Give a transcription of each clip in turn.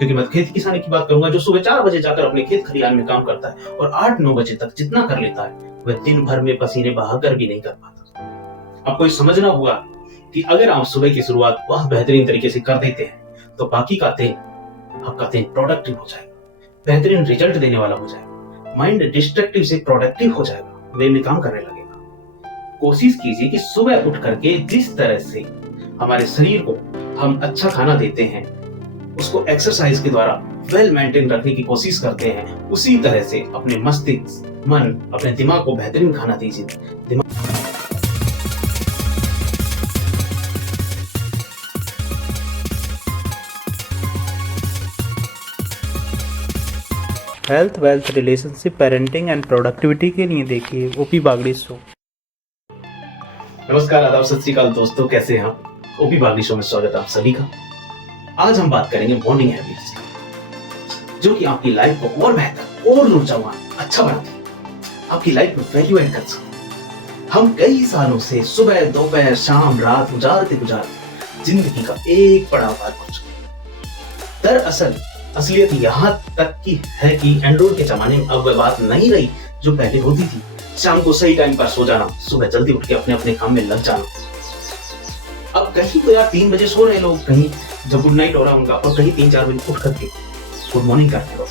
क्योंकि मैं खेती किसानी की बात करूंगा, जो सुबह 4 बजे जाकर अपने खेत खलिहान में काम करता है और 8-9 बजे तक जितना कर लेता है वह दिन भर में पसीने बहाकर भी नहीं कर पाता। आपको ये समझना होगा कि अगर आप सुबह की शुरुआत बहुत बेहतरीन तरीके से कर देते हैं तो बाकी का दिन, आपका दिन प्रोडक्टिव हो जाएगा, बेहतरीन रिजल्ट देने वाला हो जाएगा, माइंड डिस्ट्रक्टिव से प्रोडक्टिव हो जाएगा, वे में काम करने लगेगा। कोशिश कीजिए कि सुबह उठ करके जिस तरह से हमारे शरीर को हम अच्छा खाना देते हैं, उसको एक्सरसाइज के द्वारा वेल मेंटेन रखने की कोशिश करते हैं, उसी तरह से अपने मस्तिष्क, मन, अपने दिमाग को बेहतरीन खाना दीजिए। Health, wealth, relationship, parenting and productivity के लिए देखिए ओपी बागड़ी शो। नमस्कार, आदाब, सत श्री अकाल दोस्तों, कैसे हैं आप? ओपी बागड़ी शो में स्वागत है आप सभी का। आज हम बात करेंगे मॉर्निंग हैबिट्स की, जो कि आपकी लाइफ को और बेहतर और ऊर्जावान अच्छा बनाती है, आपकी लाइफ में वैल्यू ऐड कर सकती है। हम कई सालों से सुबह, दोपहर, शाम, रात गुजारते जिंदगी का एक पड़ाव पार कर चुके हैं। दरअसल असलियत यहाँ तक की है कि एंड्रॉइड के जमाने में अब वह बात नहीं रही जो पहले होती थी। शाम को सही टाइम पर सो जाना, सुबह जल्दी उठ के अपने अपने काम में लग जाना। अब कहीं तो यार 3 बजे सो रहे लोग, कहीं जब गुड नाइट हो रहा उनका, और कहीं 3-4 बजे उठ करके गुड मॉर्निंग करते हो।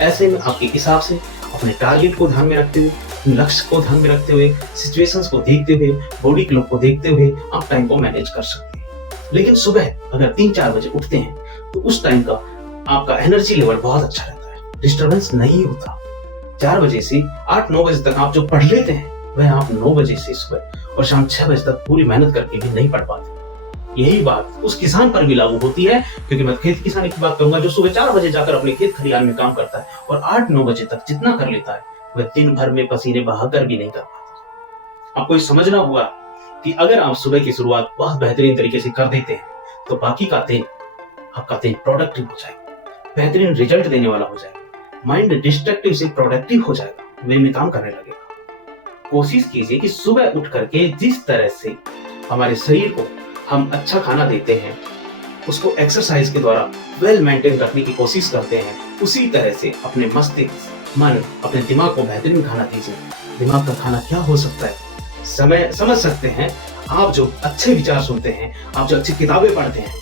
ऐसे में आपके हिसाब से अपने टारगेट को ध्यान में रखते हुए, लक्ष्य को ध्यान में रखते हुए, सिचुएशंस को देखते हुए, बॉडी क्लॉक को देखते हुए आप टाइम को मैनेज कर सकते हैं। लेकिन सुबह अगर 3-4 बजे उठते हैं तो उस टाइम का आपका एनर्जी लेवल बहुत अच्छा रहता है, डिस्टर्बेंस नहीं होता। 4 बजे से 8-9 बजे तक आप जो पढ़ लेते हैं वह आप 9 बजे से सुबह और शाम 6 बजे तक पूरी मेहनत करके भी नहीं पढ़ पाते। यही बात उस किसान पर भी लागू होती है, क्योंकि मैं खेती किसानी की बात करूंगा, जो सुबह 4 बजे जाकर अपने खेत खलिहान में काम करता है और 8-9 बजे तक जितना कर लेता है वह दिन भर में पसीने बहाकर भी नहीं कर पाता। आपको ये समझना होगा कि अगर आप सुबह की शुरुआत बहुत बेहतरीन तरीके से कर देते हैं तो बाकी का दिन, आपका दिन प्रोडक्टिव हो जाएगा, बेहतरीन रिजल्ट देने वाला हो जाएगा, माइंड डिस्ट्रक्टिव से प्रोडक्टिव हो जाएगा, वे में काम करने लगेगा। कोशिश कीजिए कि सुबह उठ करके जिस तरह से हमारे शरीर को हम अच्छा खाना देते हैं, उसको एक्सरसाइज के द्वारा वेल मेंटेन रखने की कोशिश करते हैं, उसी तरह से अपने मस्तिष्क, मन, अपने दिमाग को बेहतरीन खाना दीजिए। दिमाग का खाना क्या हो सकता है? समझ सकते हैं आप जो अच्छे विचार सुनते हैं, आप जो अच्छी किताबें पढ़ते हैं,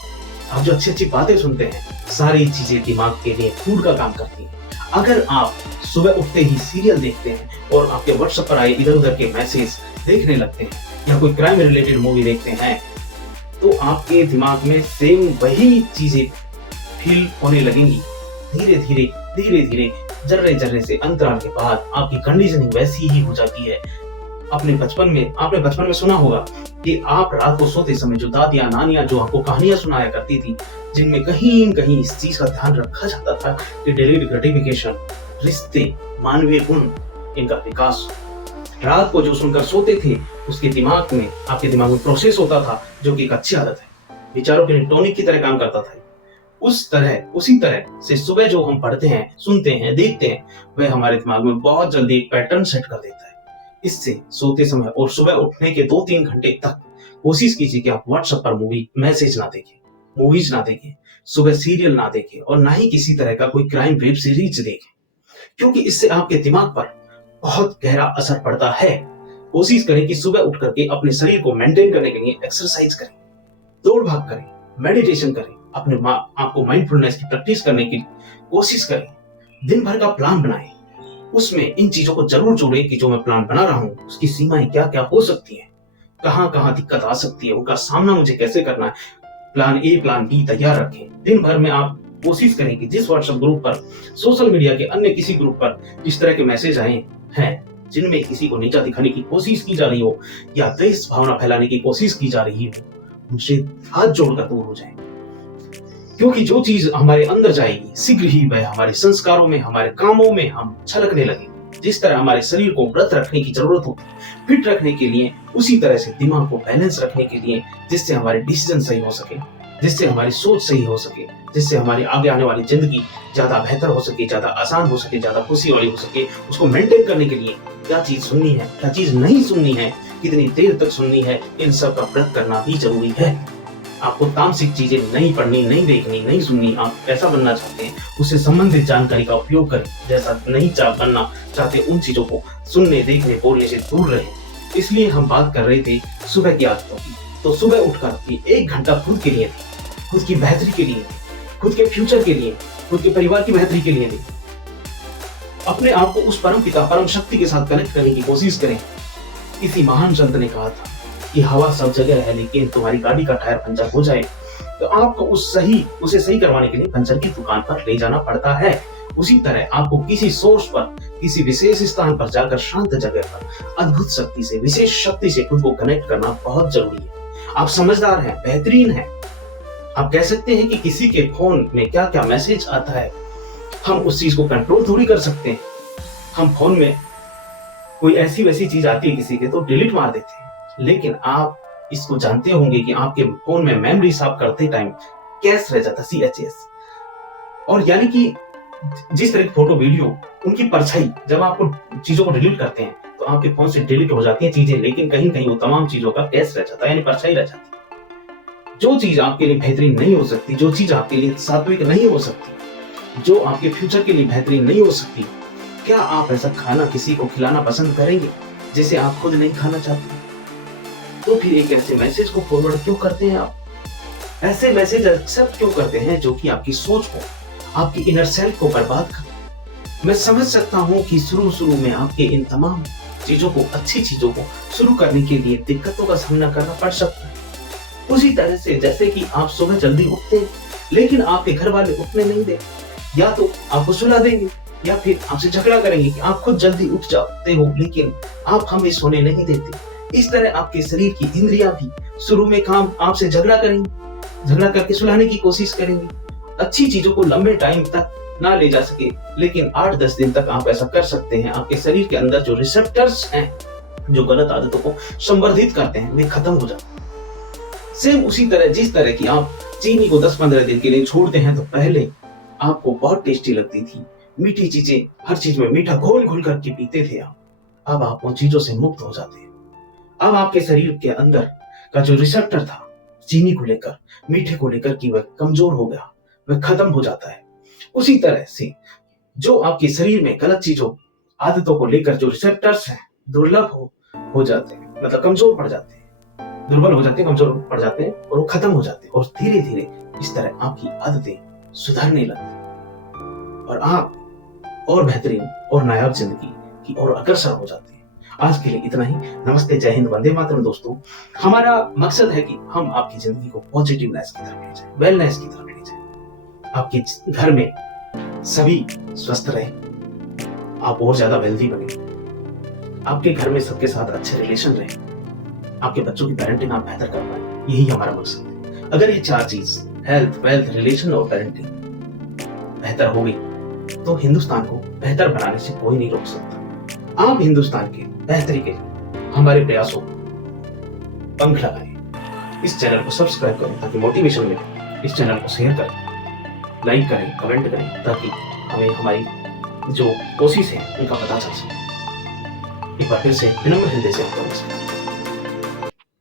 आप जो अच्छी अच्छी बातें सुनते हैं, सारी चीजें दिमाग के लिए फूड का काम करती हैं। अगर आप सुबह उठते ही सीरियल देखते हैं और आपके व्हाट्सएप पर आए इधर उधर के मैसेज देखने लगते हैं या कोई क्राइम रिलेटेड मूवी देखते हैं, तो आपके दिमाग में सेम वही चीजें फील होने लगेंगी। धीरे धीरे जर्रे जर्रे से अंतराल के बाद आपकी कंडीशनिंग वैसी ही हो जाती है। आपने बचपन में सुना होगा कि आप रात को सोते समय जो दादियां, नानियां जो आपको कहानियां सुनाया करती थी, जिनमें कहीं न कहीं इस चीज का ध्यान रखा जाता था कि डेली ग्रेटिफिकेशन, रिश्ते, मानवीय गुण, इनका विकास, रात को जो सुनकर सोते थे उसके दिमाग में, आपके दिमाग में प्रोसेस होता था, जो कि एक अच्छी आदत है, विचारों के लिए टॉनिक की तरह काम करता था। उसी तरह से सुबह जो हम पढ़ते हैं, सुनते हैं, देखते हैं, वह हमारे दिमाग में बहुत जल्दी एक पैटर्न सेट कर देता है। इससे सोते समय और सुबह उठने के 2-3 घंटे तक कोशिश कीजिए कि आप व्हाट्सएप पर मैसेज ना देखें, मूवीज ना देखें, सुबह सीरियल ना देखें और ना ही किसी तरह का कोई क्राइम वेब सीरीज देखें, क्योंकि इससे आपके दिमाग पर बहुत गहरा असर पड़ता है। कोशिश करें कि सुबह उठ करके अपने शरीर को मेंटेन करने के लिए एक्सरसाइज करें, दौड़ भाग करें, मेडिटेशन करें, अपने आपको माइंडफुलनेस की प्रैक्टिस करने की कोशिश करें। दिन भर का प्लान बनाएं, उसमें इन चीजों को जरूर जोड़ें कि जो मैं प्लान बना रहा हूं उसकी सीमाएं क्या क्या हो सकती हैं, कहां कहां दिक्कत आ सकती है, उनका सामना मुझे कैसे करना है। प्लान ए, प्लान बी तैयार रखें। दिन भर में आप कोशिश करें कि जिस व्हाट्सएप ग्रुप पर, सोशल मीडिया के अन्य किसी ग्रुप पर इस तरह के मैसेज आए हैं जिनमें किसी को नीचा दिखाने की कोशिश की जा रही हो या द्वेष भावना फैलाने की कोशिश की जा रही हो, उनसे हाथ जोड़कर दूर हो जाएं। क्योंकि जो चीज हमारे अंदर जाएगी शीघ्र ही वह हमारे संस्कारों में, हमारे कामों में हम छलकने लगेंगे। जिस तरह हमारे शरीर को व्रत रखने की जरूरत होती है, फिट रखने के लिए, उसी तरह से दिमाग को बैलेंस रखने के लिए, जिससे हमारे डिसीजन सही हो सके, जिससे हमारी सोच सही हो सके, जिससे हमारी आगे आने वाली जिंदगी ज्यादा बेहतर हो सके, ज्यादा आसान हो सके, ज्यादा खुशी वाली हो सके, उसको मेंटेन करने के लिए क्या चीज सुननी है, क्या चीज नहीं सुननी है, कितनी देर तक सुननी है, इन सब का व्रत करना भी जरूरी है। आपको तामसिक चीजें नहीं पढ़नी, नहीं देखनी, नहीं सुननी, आप कैसा बनना चाहते हैं उससे संबंधित जानकारी का उपयोग करें। जैसा नहीं बनना चाहते उन चीजों को सुनने, देखने, बोलने से दूर रहें। इसलिए हम बात कर रहे थे सुबह की आदतों की। तो सुबह उठकर 1 घंटा खुद के लिए दें, खुद की बेहतरी के लिए, खुद के फ्यूचर के लिए, खुद के परिवार की बेहतरी के लिए दें। अपने आप को उस परम पिता, परम शक्ति के साथ कनेक्ट करने की कोशिश करें। किसी महान संत ने कहा था कि हवा सब जगह है, लेकिन तुम्हारी गाड़ी का टायर पंचर हो जाए तो आपको उसे सही करवाने के लिए पंचर की दुकान पर ले जाना पड़ता है। उसी तरह आपको किसी सोर्स पर, किसी विशेष स्थान पर जाकर शांत जगह पर अद्भुत शक्ति से, विशेष शक्ति से खुद को कनेक्ट करना बहुत जरूरी है। आप समझदार हैं, बेहतरीन हैं। आप कह सकते हैं कि किसी के फोन में क्या क्या मैसेज आता है, हम उस चीज को कंट्रोल थोड़ी कर सकते हैं। हम फोन में कोई ऐसी वैसी चीज आती है किसी के तो डिलीट मार देते हैं, लेकिन आप इसको जानते होंगे कि आपके फोन में मेमोरी साफ करते टाइम कैश रह जाता, CHS। और यानी कि जिस तरह की फोटो, वीडियो, उनकी परछाई, जब आप चीजों को डिलीट करते हैं तो आपके फोन से डिलीट हो जाती है चीजें, लेकिन कहीं कहीं वो तमाम चीजों का कैश रह जाता है, यानी परछाई रह जाती है। जो चीज आपके लिए बेहतरीन नहीं हो सकती, जो चीज आपके लिए सात्विक नहीं हो सकती, जो आपके फ्यूचर के लिए बेहतरीन नहीं हो सकती, क्या आप ऐसा खाना किसी को खिलाना पसंद करेंगे जिसे आप खुद नहीं खाना चाहते? तो फिर एक ऐसे मैसेज को फॉरवर्ड क्यों करते हैं आप? ऐसे मैसेज एक्सेप्ट क्यों करते हैं जो कि आपकी सोच को, आपकी इनर सेल्फ को बर्बाद कर? मैं समझ सकता हूं कि शुरू में आपके इन तमाम चीजों को, अच्छी चीजों को शुरू करने के लिए दिक्कतों का सामना करना पड़ सकता है। उसी तरह से जैसे कि आप सुबह जल्दी उठते हैं, लेकिन आपके घर वाले उठने नहीं देते, या तो आपको सुला देंगे या फिर आपसे झगड़ा करेंगे कि आप खुद जल्दी उठ जाते हो, लेकिन आप हमें सोने नहीं देते। इस तरह आपके शरीर की इंद्रियां भी शुरू में काम आपसे झगड़ा करेंगी, झगड़ा करके सुलाने की कोशिश करेंगी। अच्छी चीजों को लंबे टाइम तक ना ले जा सके, लेकिन 8-10 दिन तक आप ऐसा कर सकते हैं। आपके शरीर के अंदर जो रिसेप्टर्स हैं, जो गलत आदतों को संवर्धित करते हैं, वे खत्म हो जाते हैं। सेम उसी तरह जिस तरह की आप चीनी को 10-15 दिन के लिए छोड़ते हैं तो पहले आपको बहुत टेस्टी लगती थी, मीठी चीजें, हर चीज में मीठा घोल घोल करके पीते थे आप। अब आप उन चीजों से मुक्त हो जाते हैं। अब आपके शरीर के अंदर का जो रिसेप्टर था चीनी को लेकर, मीठे को लेकर कि वह कमजोर हो गया, वह खत्म हो जाता है। उसी तरह से जो आपके शरीर में गलत चीजों, आदतों को लेकर जो रिसेप्टर्स हैं दुर्लभ हो जाते हैं, मतलब कमजोर पड़ जाते हैं, दुर्बल हो जाते हैं, कमजोर पड़ जाते हैं और वो खत्म हो जाते हैं। और धीरे धीरे इस तरह आपकी आदतें सुधरने लगती और आप और बेहतरीन और नायाब जिंदगी की ओर अग्रसर हो जाते हैं। आज के लिए इतना ही। नमस्ते, जय हिंद, वंदे मातरम। दोस्तों, हमारा मकसद है कि हम आपकी जिंदगी को पॉजिटिवनेस की तरफ ले जाएं, वेलनेस की तरफ ले जाएं। आपके घर में सभी स्वस्थ रहें, आप और ज्यादा वेल्दी बने, आपके घर में सबके साथ अच्छे रिलेशन रहे, आपके बच्चों की पेरेंटिंग आप बेहतर कर पाए, यही हमारा मकसद है। अगर ये 4 चीज, हेल्थ, वेल्थ, रिलेशन और पेरेंटिंग बेहतर हो गई तो हिंदुस्तान को बेहतर बनाने से कोई नहीं रोक सकता। आप हिंदुस्तान के बेहतरी के लिए हमारे प्रयासों पंख लगाएं। इस चैनल को सब्सक्राइब करें ताकि मोटिवेशन मिले। इस चैनल को शेयर करें, लाइक करें, कमेंट करें ताकि हमें हमारी जो कोशिश है उनका पता चल सके। एक बार फिर से विनम्र हृदय से आपका नमस्कार।